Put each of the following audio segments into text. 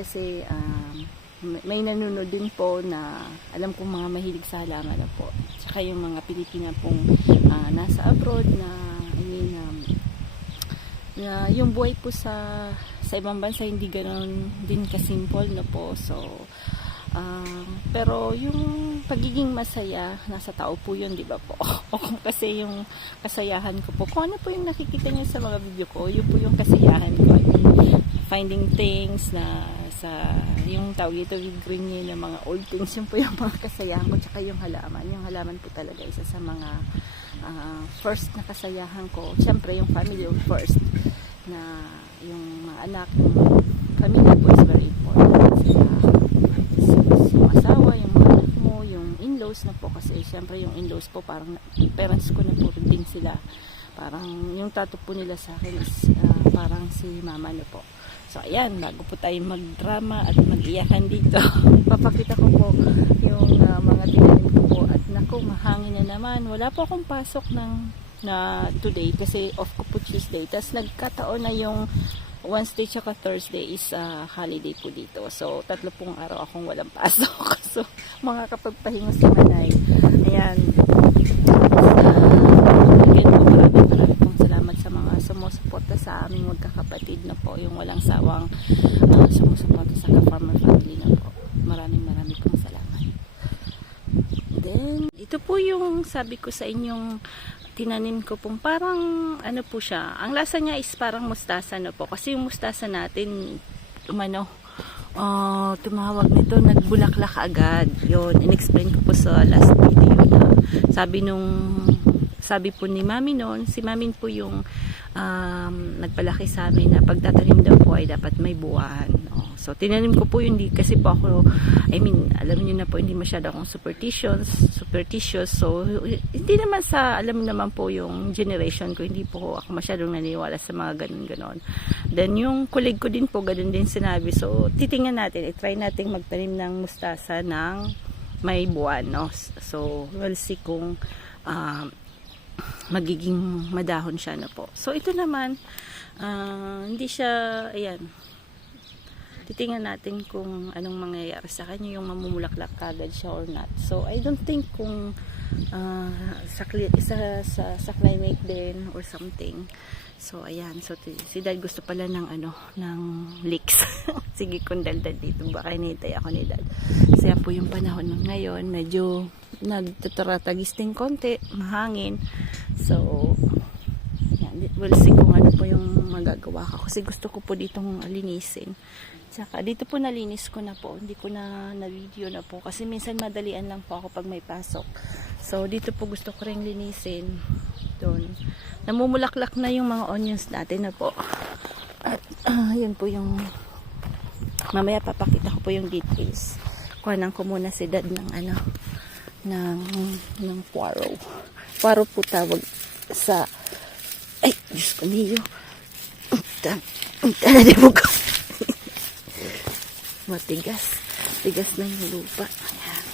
kasi um, may- nanonood din po na alam kong mga mahilig sa halaman na po. Tsaka yung mga Pilipina pong ah, nasa abroad na I mean um, na yung buhay po sa sa ibang bansa hindi ganoon din kasimple na po. So um, pero yung pagiging masaya nasa tao po yun, di ba po? kasi yung kasayahan ko po, kung ano po yung nakikita niyo sa mga video ko, yun po yung kasayahan ko. Finding things na sa yung tawag ito with green niya ng mga old things yun po yung mga kasayahan ko tsaka yung halaman. Yung halaman po talaga isa sa mga ah, first na kasayahan ko. Syempre yung family yung first na yung mga anak yung family po is very important. Sila yung asawa yung mga anak mo yung in-laws na po kasi syempre yung in-laws po parang parents ko na po din sila. Parang yung tato po nila sa akin is ah, parang si mama na po So, ayan, bago po tayo magdrama at mag-iyakan dito, papakita ko po yung ah, mga tinanim ko po. At naku, mahangin na naman. Wala po akong pasok ng na today kasi off ko po Tuesday. Tapos nagkataon na yung Wednesday tsaka Thursday is ah, holiday po dito. So, tatlo pong araw akong walang pasok. So, mga kapagpahinga sa manay. Ayan. Uh, again po, maraming maraming pong salamat sa mga sumusuporta sa aming magkakapatid na po. Yung walang sawang uh, sumusuporta sa ka-farmer family na po. Maraming maraming pong salamat. Then, ito po yung sabi ko sa inyong tinanim ko pong parang ano po siya. Ang lasa niya is parang mustasa na po. Kasi yung mustasa natin, umano, uh, tumawag nito, nagbulaklak agad. Yun, in-explain ko po sa last video na sabi nung sabi po ni mami noon, si mami po yung um, nagpalaki sa amin na pagtatanim daw po ay dapat may buwan. Oh, so, tinanim ko po yun, di, kasi po ako, I mean, alam niyo na po, hindi masyado akong superstitious, superstitious. So, hindi naman sa, alam naman po yung generation ko, hindi po ako masyadong naniniwala sa mga ganun-ganon. Then, yung kulig ko din po, ganun din sinabi. So, titingnan natin, i-try natin magtanim ng mustasa ng may buwan, no? So, we'll see kung um, magiging madahon siya na po. So, ito naman, ah, hindi siya, ayan, titingnan natin kung anong mangyayari sa kanya, yung mamumulaklak kagad siya or not. So, I don't think kung ah, sa, sa, sa, sa climate din or something. So, ayan. So, si Dad gusto pala ng ano, ng leaks. Sige, kung daldal dito. Baka hinihintay ako ni Dad. Yan po yung panahon ng ngayon. Medyo nagtataratagis din konti. Mahangin. So, yan. We'll see kung ano po yung magagawa ko. Kasi gusto ko po ditong linisin. Tsaka, dito po nalinis ko na po. Hindi ko na na-video na po. Kasi minsan madalian lang po ako pag may pasok. So, dito po gusto ko rin linisin. Doon. Namumulaklak na yung mga onions natin na po. At, ah, yun po yung mamaya papakita ko po yung details. Kuhanan ko muna si dad ng ano, ng, ng poiro. Poiro po tawag sa, ay, Diyos ko niyo. Tala mo ko. Matigas. Tigas na yung lupa. Ayan.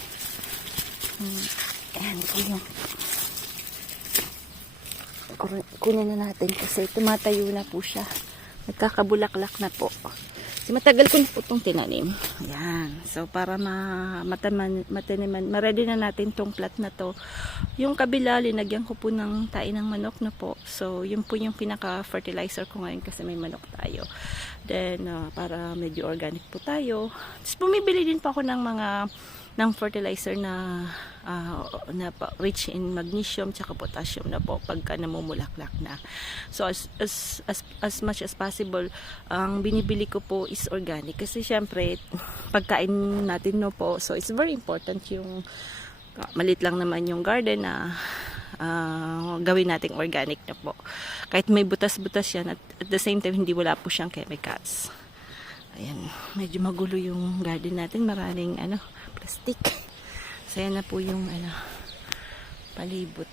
Hmm, Ayan po yung kunin na natin kasi tumatayo na po siya. Nagkakabulaklak na po. Kasi matagal ko na po itong tinanim. Ayan. So, para ma mataman, mataniman, ma-ready na natin tong plat na to. Yung kabila, linagyan ko po ng tain ng manok na po. So, yun po yung pinaka-fertilizer ko ngayon kasi may manok tayo. Then, ah, para medyo organic po tayo. Tapos, bumibili din po ako ng mga ng fertilizer na ah, na rich in magnesium tsaka potassium na po pagka namumulaklak na. So as, as, as, as much as possible, ang binibili ko po is organic kasi syempre pagkain natin no po. So it's very important yung ah, malit lang naman yung garden na ah, gawin nating organic na po. Kahit may butas-butas yan at at the same time hindi wala po siyang chemicals. Ayan, medyo magulo yung garden natin. Maraming ano, plastic. So, yan na po yung ano, palibot.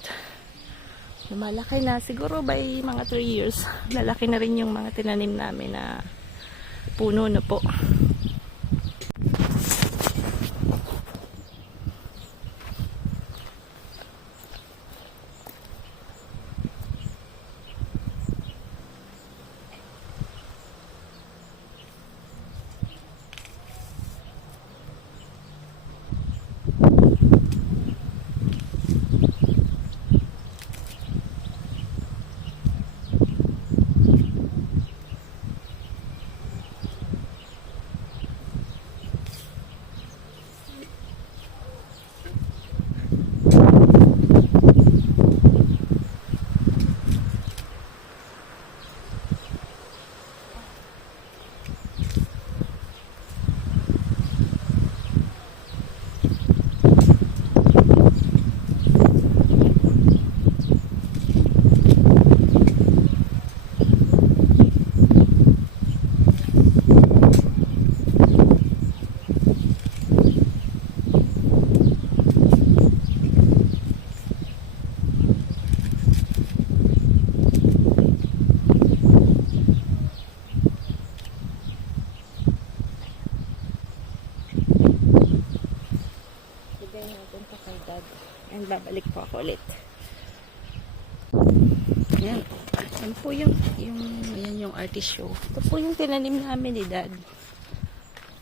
Lumalaki na. Siguro by mga 3 years, lalaki na rin yung mga tinanim namin na puno na po. Yan. Yan po yung, yung, yan yung artist show. Ito po yung tinanim namin ni Dad.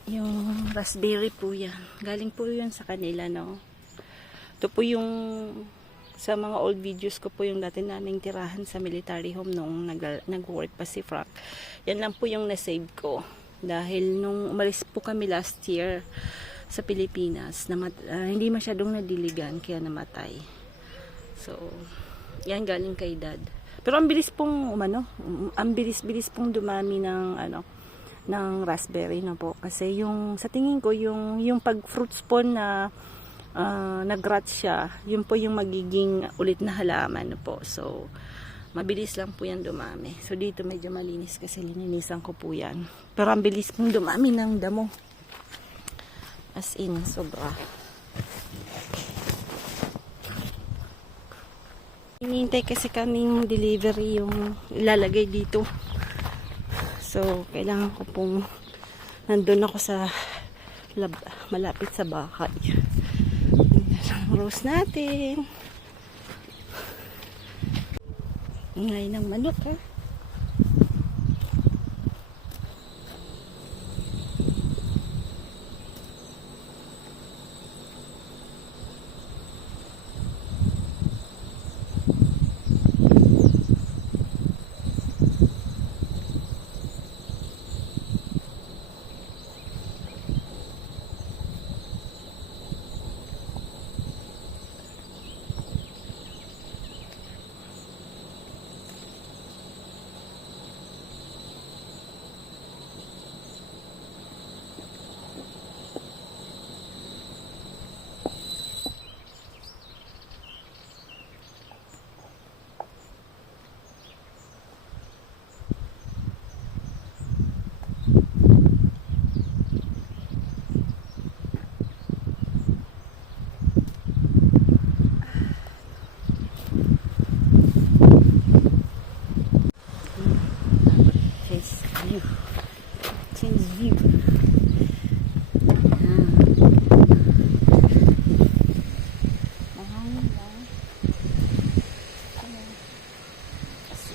Yung raspberry po yan. Galing po yun sa kanila, no? Ito po yung sa mga old videos ko po yung dati naming tirahan sa military home nung nag, nag-work pa si Frank. Yan lang po yung na-save ko. Dahil nung umalis po kami last year sa Pilipinas, namat, ah, hindi masyadong nadiligan kaya namatay. So, yan galing kay dad. Pero ang bilis pong umano, um, ang bilis-bilis pong dumami ng ano ng raspberry na po kasi yung sa tingin ko yung yung pag fruit spawn na uh, nag-rot siya, yun po yung magiging ulit na halaman po. So, mabilis lang po yan dumami. So, dito medyo malinis kasi lininisan ko po yan. Pero ang bilis pong dumami ng damo. As in, sobra. Hinihintay kasi kaming delivery yung ilalagay dito. So, kailangan ko pong nandun ako sa lab, malapit sa bahay. Ang rose natin. Ingay ng manok ha. Face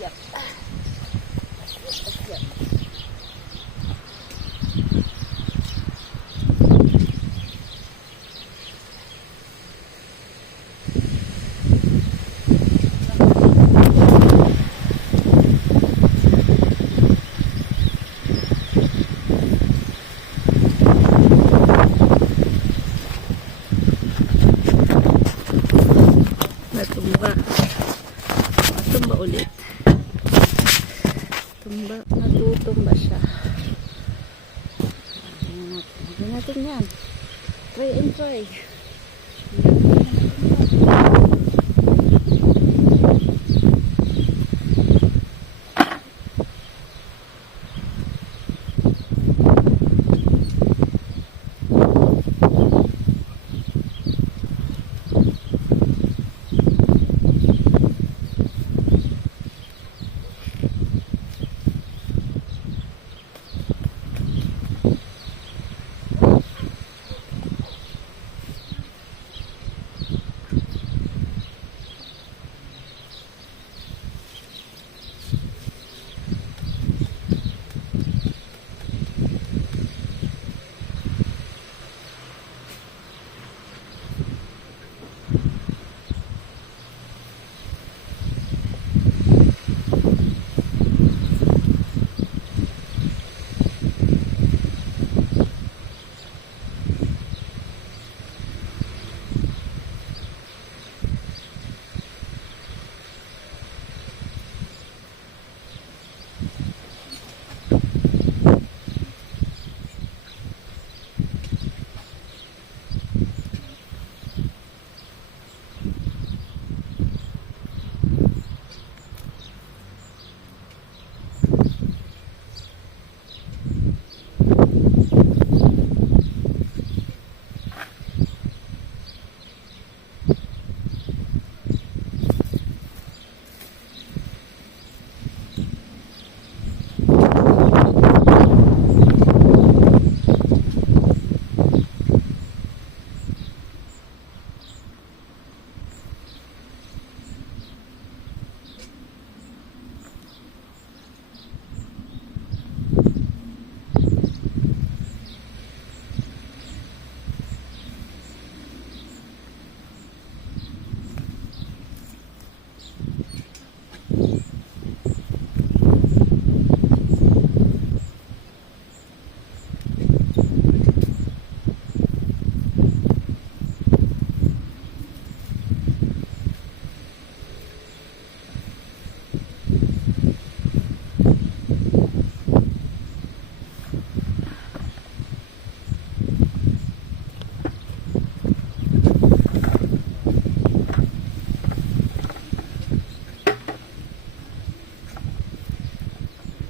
やった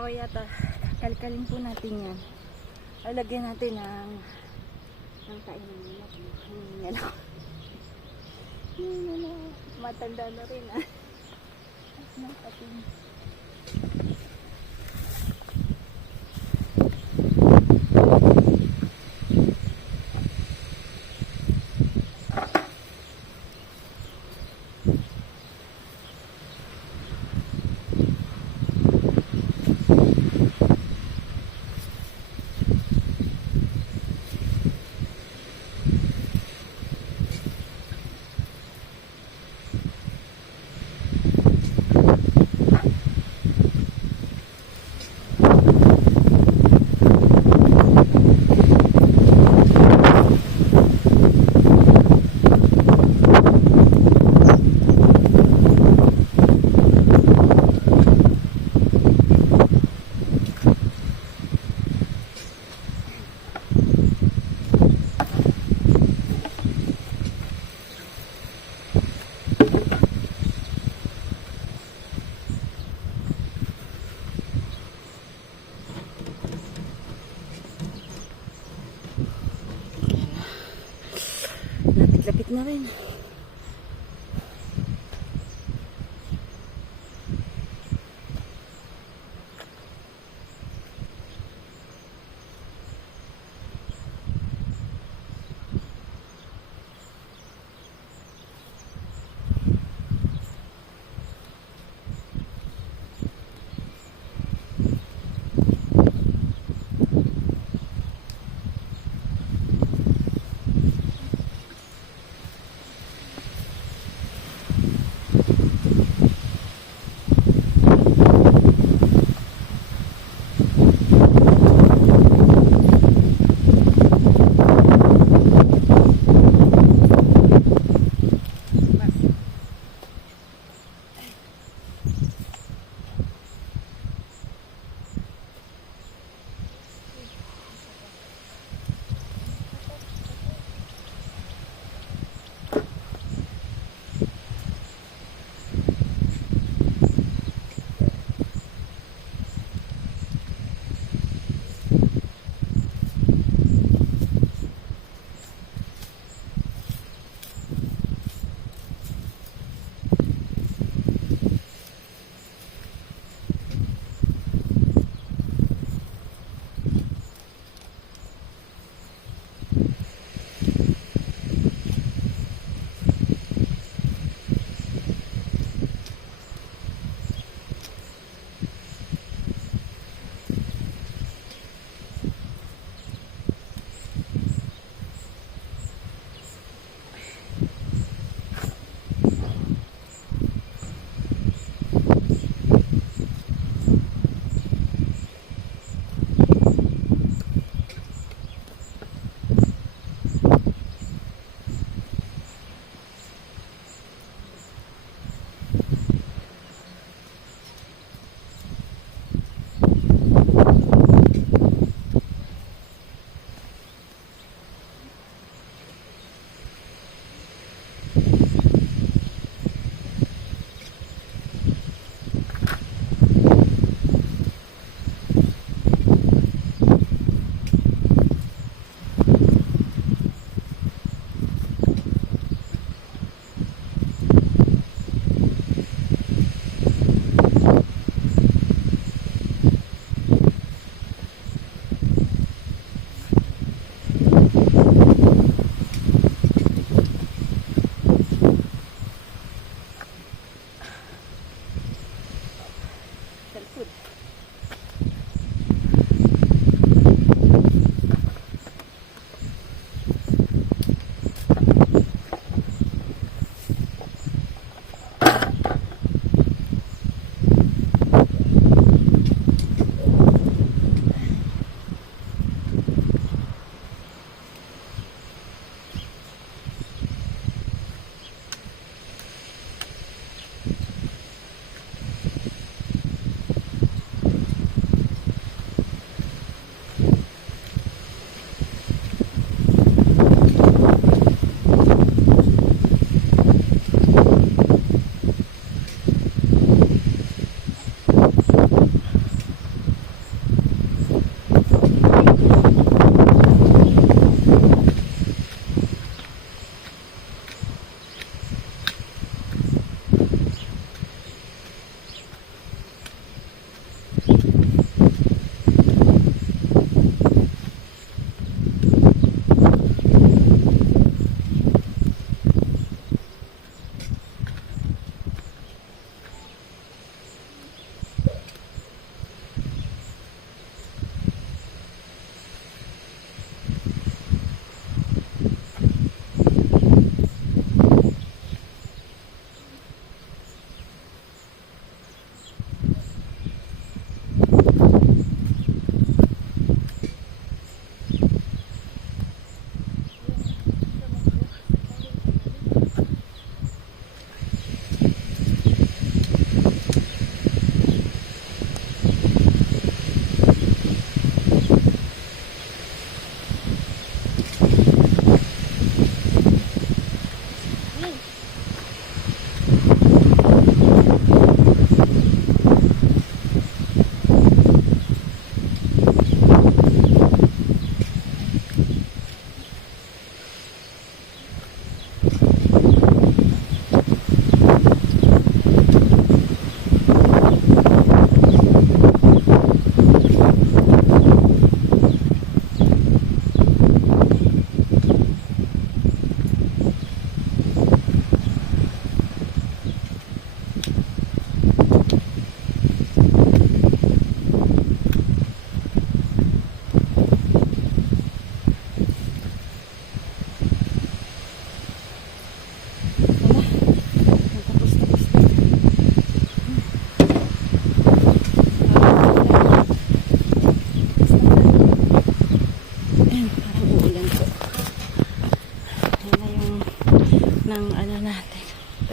awa yata. Kalkalin po natin yan. Lalagyan natin ng ng kainan nila. Hingin na. Matanda na rin ah. Nakating. Lapit-lapit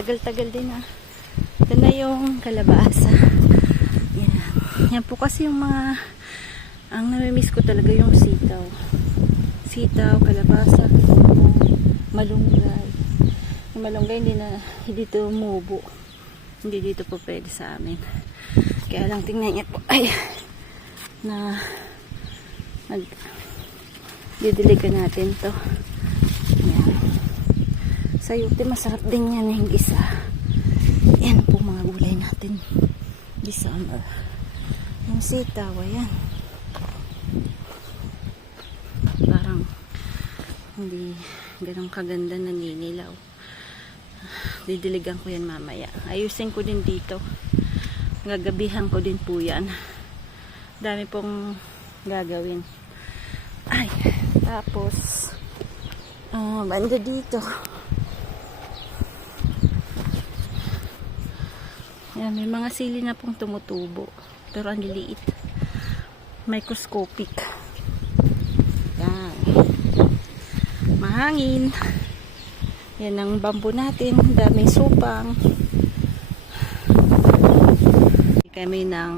Tagal-tagal din na. Ito na yung kalabasa. Yan. Yan po kasi yung mga ang namimiss ko talaga yung sitaw. Sitaw, kalabasa, malunggay. Yung malunggay hindi na hindi dito umubo. Hindi dito po pwede sa amin. Kaya lang tingnan niya po. Ay, na nag didiligan natin to. Sayote, masarap din yan yung gisa. Yan po mga gulay natin. This summer. Yung sitaw, ayan. Parang hindi ganun kaganda naninilaw. Didiligan ko yan mamaya. Ayusin ko din dito. Gagabihan ko din po yan. Dami pong gagawin. Ay, tapos ah banda dito. Yan, may mga sili na pong tumutubo. Pero ang liliit. Microscopic. Yan. Mahangin. Yan ang bamboo natin. Daming supang. Kami ng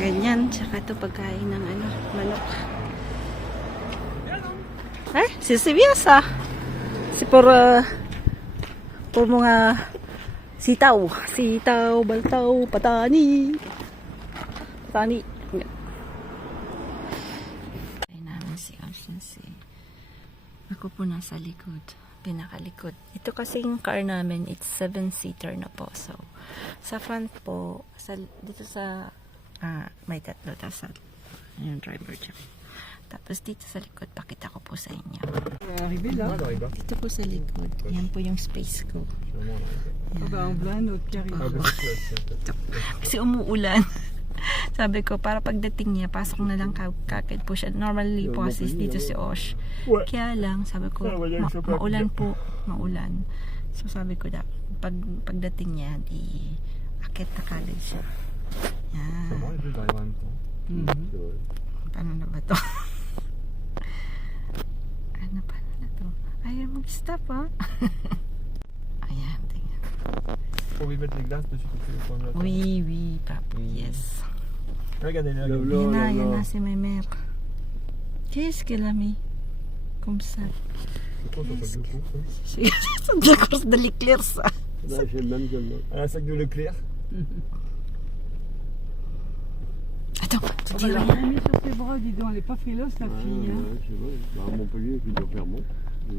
ganyan. Tsaka ito pagkain ng ano, manok. Eh, si Sibiasa. Si por, uh, por mga sitaw. Sitaw, baltaw, patani. Patani. Ay namin si Ocean Sea. Ako po nasa likod. Pinakalikod. Ito kasing car namin, it's seven-seater na po. So, sa front po, sa, dito sa, ah, may tatlo. Tapos sa, yung driver dyan. Tapos dito sa likod, pakita ko po sa inyo. Là Dito po sa likod. Yan po yung space ko. Ah. Kasi umuulan. Sabi ko, para pagdating niya, pasok na lang ka- kagad po siya. Normally po kasi dito si Osh. Kaya lang, sabi ko, ma- maulan po. Maulan. So sabi ko, da, pag, pagdating niya, di akit na kagad siya. Yan. Mhm. Paano na ba to? na pala na to. Ayaw mag-stop ha. Ah. Ah, Ayan, tingnan. Faut oui mettre les glaces dessus pour le Oui, oui, papou, yes. Regardez là. Il y en a, il y en a, c'est ma mère. Qu'est-ce qu'elle a mis Comme ça? Hein. C'est quoi ça, C'est de la course de l'éclair, ça. Là, j'ai le même que moi. À la sac de l'éclair Attends, dis Elle rien. mis sur ses bras, dis donc, elle est pas frileuse la fille. Hein. ouais, c'est vrai. Bah, à Montpellier, puis doit faire bon. Euh,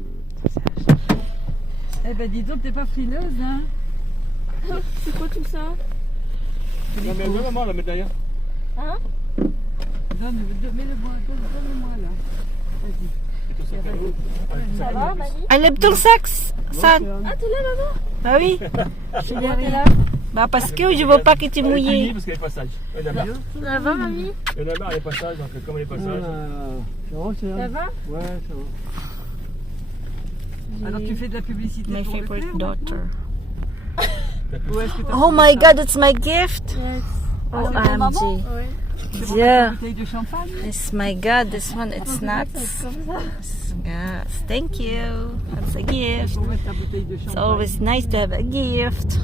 Eh ben dis donc, t'es pas frileuse, hein C'est quoi tout ça? Non, mais maman, la mettre derrière. Donne, donne- mets-le-moi, donne, donne-le-moi là. Vas-y. Ça va, mamie Enlève ton sac, San. Ah, t'es là, maman? Bah oui. Je vais y arriver. Bah parce que je veux pas que tu mouilles. parce qu'elle est a marre. Ça va, mamie Il y en a marre, elle est pas sage. Donc, comme elle est pas sage. Ah, ça va, c'est Ça va Ouais, ça va. Alors tu fais de la publicité My pour le favorite daughter. Oh my god, it's my gift. Yes. Oh, maman OMG. Yeah. It's my god, this one, it's C'est nuts. Yes, thank you. That's a gift. It's always nice to have a gift.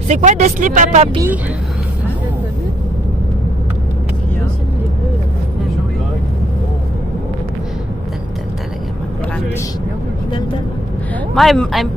C'est quoi des slips à papy Moi, elle,